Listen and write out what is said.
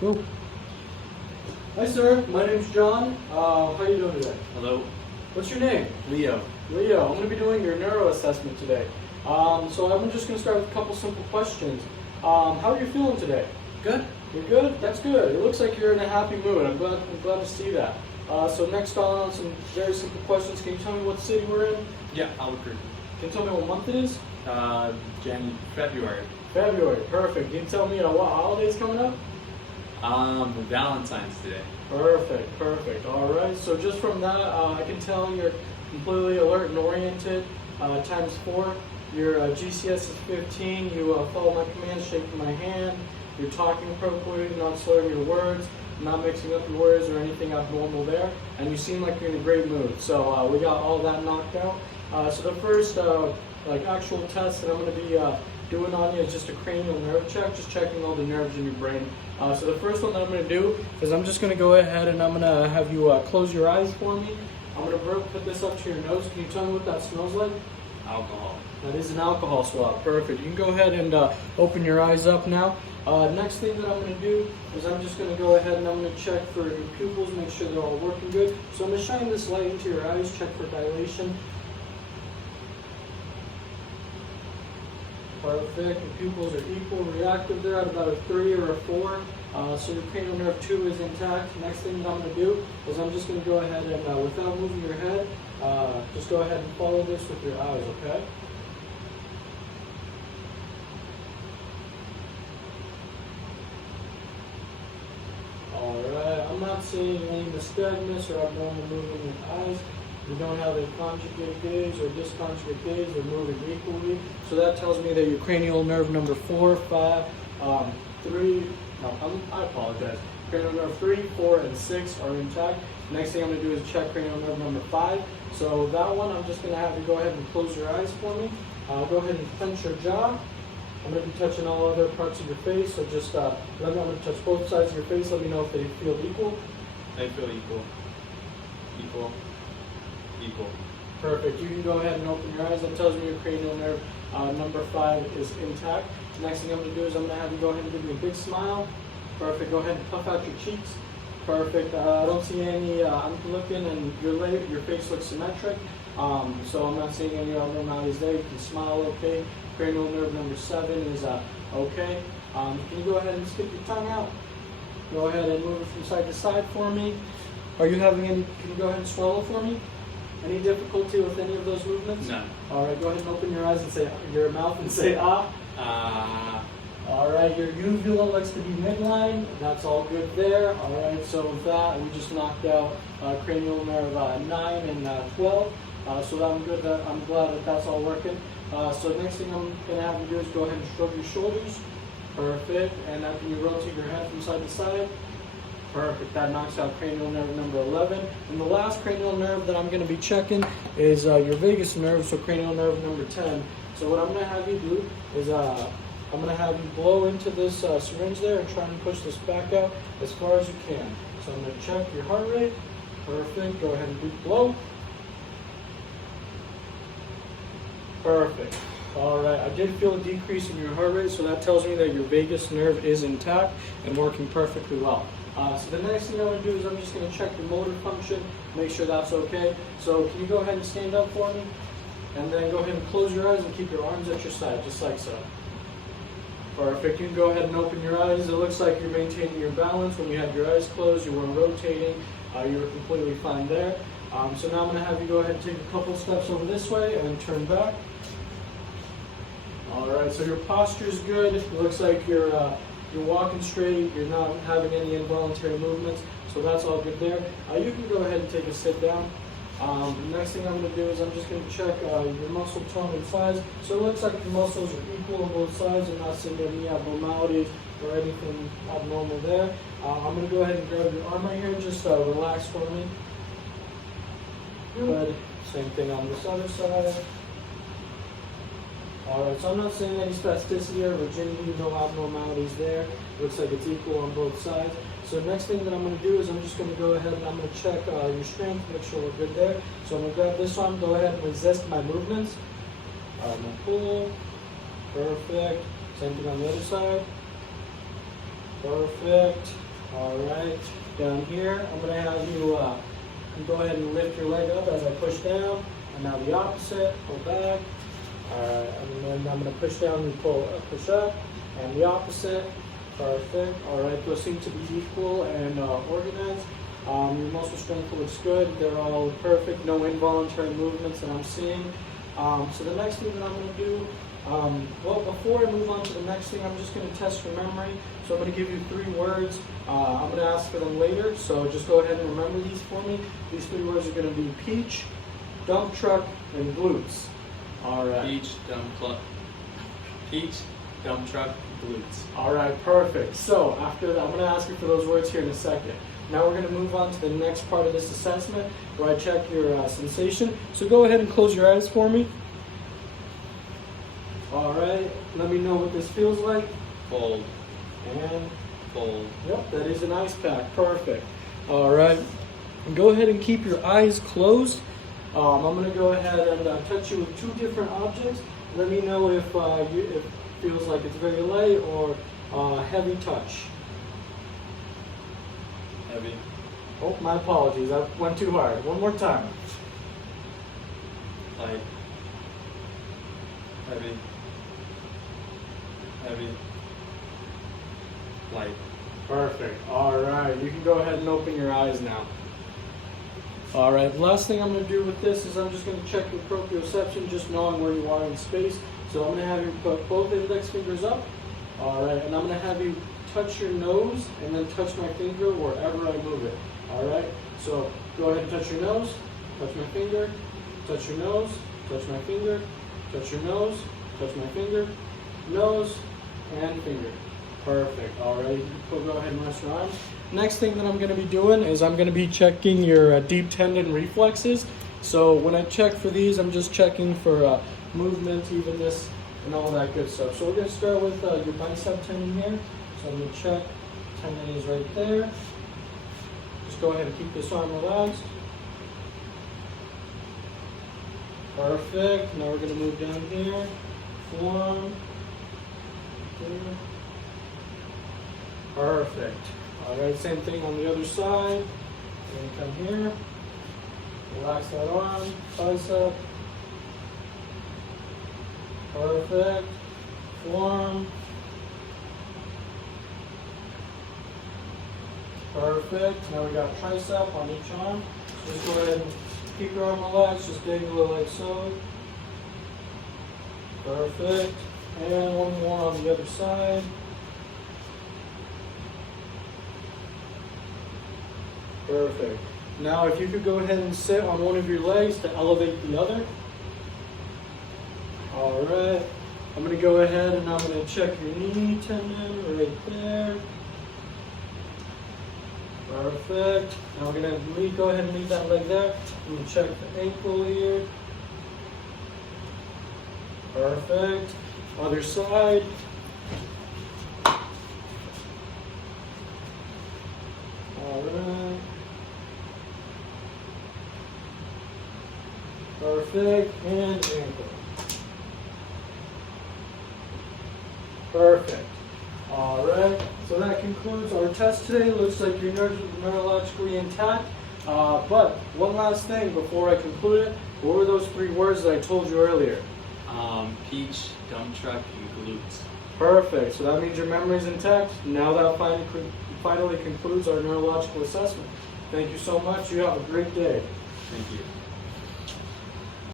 Cool. Hi, sir. My name's John. How are you doing today? Hello, What's your name? Leo. Leo. I'm going to be doing your neuro assessment today. So I'm just going to start with a couple simple questions. How are you feeling today? Good. You're good? That's good. It looks like you're in a happy mood. I'm glad to see that. So next on some very simple questions. Can you tell me what city we're in? Yeah, Albuquerque. Can you tell me what month it is? February. February. Perfect. Can you tell me what holidays coming up? Valentine's Day. Perfect, perfect. All right. So just from that, I can tell you're completely alert and oriented. Times 4. Your GCS is 15. You follow my commands, shaking my hand. You're talking appropriately, not slurring your words, not mixing up your words or anything abnormal there. And you seem like you're in a great mood. So we got all that knocked out. So the first actual test that I'm going to be doing on you is just a cranial nerve check, just checking all the nerves in your brain. So the first one that I'm going to do is I'm just going to go ahead and I'm going to have you close your eyes for me. I'm going to put this up to your nose. Can you tell me what that smells like? Alcohol. That is an alcohol swab. Perfect. You can go ahead and open your eyes up now. Next thing that I'm going to do is I'm just going to go ahead and I'm going to check for your pupils, make sure they're all working good. So I'm going to shine this light into your eyes, check for dilation. Perfect. Your pupils are equal, reactive. They're at about a 3 or a 4. So your cranial nerve 2 is intact. Next thing that I'm going to do is I'm just going to go ahead and, without moving your head, just go ahead and follow this with your eyes, okay? Alright, I'm not seeing any nystagmus or abnormal movement in the eyes. We don't have a conjugate gaze or disconjugate gaze. They're moving equally. So that tells me that your cranial nerve number 4, 5, 3, I apologize. Cranial nerve 3, 4, and 6 are intact. Next thing I'm going to do is check cranial nerve number 5. So that one, I'm just going to have you go ahead and close your eyes for me. Go ahead and clench your jaw. I'm going to be touching all other parts of your face, so just I'm going to touch both sides of your face. Let me know if they feel equal. I feel equal. Equal. Equal. Perfect. You can go ahead and open your eyes. That tells me your cranial nerve number 5 is intact. Next thing I'm going to do is I'm going to have you go ahead and give me a big smile. Perfect. Go ahead and puff out your cheeks. Perfect. I don't see any, I'm looking and your face looks symmetric. So I'm not seeing any abnormalities there. You can smile okay. Cranial nerve number 7 is okay. Can you go ahead and stick your tongue out? Go ahead and move it from side to side for me. Are you having any, can you go ahead and swallow for me? Any difficulty with any of those movements? No. All right, go ahead and open your eyes and say, your mouth and say ah. All right, your uvula looks to be midline. That's all good there. All right, so with that, we just knocked out cranial nerve 9 and 12. So I'm good. I'm glad that that's all working. So next thing I'm going to have you do is go ahead and shrug your shoulders. Perfect. And now can you rotate your head from side to side? Perfect. That knocks out cranial nerve number 11. And the last cranial nerve that I'm going to be checking is your vagus nerve, so cranial nerve number 10. So what I'm going to have you do is I'm going to have you blow into this syringe there and try and push this back out as far as you can. So I'm going to check your heart rate. Perfect. Go ahead and blow. Perfect. All right, I did feel a decrease in your heart rate, so that tells me that your vagus nerve is intact and working perfectly well. So the next thing I'm going to do is I'm just going to check your motor function, make sure that's okay. So can you go ahead and stand up for me? And then go ahead and close your eyes and keep your arms at your side, just like so. Perfect. You can go ahead and open your eyes. It looks like you're maintaining your balance. When you had your eyes closed, you weren't rotating. You were completely fine there. So now I'm going to have you go ahead and take a couple steps over this way and turn back. All right, so your posture is good. It looks like you're walking straight. You're not having any involuntary movements, so that's all good there. You can go ahead and take a sit down. The next thing I'm going to do is I'm just going to check your muscle tone and size. So it looks like your muscles are equal on both sides. I'm not seeing any abnormalities or anything abnormal there. I'm going to go ahead and grab your arm right here. Just relax for me. Good. Same thing on this other side. Alright, so I'm not seeing any spasticity or rigidity, no abnormalities there. Looks like it's equal on both sides. So the next thing that I'm going to do is I'm just going to go ahead and I'm going to check your strength, make sure we're good there. So I'm going to grab this arm, go ahead and resist my movements. I'm going to pull. Perfect. Same thing on the other side. Perfect. All right, down here, I'm going to have you go ahead and lift your leg up as I push down. And now the opposite, pull back. All right, and then I'm going to push down and push up. And the opposite. Perfect. All right, those seem to be equal and organized. Your muscle strength looks good. They're all perfect. No involuntary movements that I'm seeing. So the next thing that I'm going to do, well, before I move on to the next thing, I'm just going to test your memory. So I'm going to give you 3 words. I'm going to ask for them later. So just go ahead and remember these for me. These 3 words are going to be peach, dump truck, and glutes. All right. Peach, dump truck, glutes. All right, perfect. So after that, I'm going to ask you for those words here in a second. Now we're going to move on to the next part of this assessment where I check your sensation. So go ahead and close your eyes for me. All right, let me know what this feels like. Fold. And Fold. yep, that is an ice pack. Perfect. All right, and go ahead and keep your eyes closed. I'm going to go ahead and touch you with 2 different objects. Let me know if it feels like it's very light or heavy touch. Heavy. Oh, my apologies. I went too hard. One more time. Light. Heavy. Heavy. Light. Perfect. All right. You can go ahead and open your eyes now. All right. The last thing I'm going to do with this is I'm just going to check your proprioception, just knowing where you are in space. So I'm going to have you put both index fingers up. All right. And I'm going to have you touch your nose and then touch my finger wherever I move it. All right. So go ahead and touch your nose, touch my finger, touch your nose, touch my finger, touch your nose, touch my finger, nose, and finger. Perfect. All right. Go ahead and rest your arms. Next thing that I'm going to be doing is I'm going to be checking your deep tendon reflexes. So when I check for these, I'm just checking for movement, evenness, and all that good stuff. So we're going to start with your bicep tendon here. So I'm going to check. Tendon is right there. Just go ahead and keep this arm relaxed. Perfect. Now we're going to move down here. 1, 2. Perfect. All right, same thing on the other side. We're going to come here. Relax that arm, bicep. Perfect. Forearm. Perfect. Now we got tricep on each arm. Just go ahead and keep your arm relaxed. Just dangle it like so. Perfect. And one more on the other side. Perfect. Now if you could go ahead and sit on one of your legs to elevate the other. All right. I'm going to go ahead and I'm going to check your knee tendon right there. Perfect. Now we're going to go ahead and leave that leg there. I'm going to check the ankle here. Perfect. Other side. All right. Perfect. And ankle. Perfect. All right. So that concludes our test today. Looks like you're neurologically intact. But one last thing before I conclude it. What were those 3 words that I told you earlier? Peach, dump truck, and glutes. Perfect. So that means your memory's intact. Now that finally concludes our neurological assessment. Thank you so much. You have a great day. Thank you.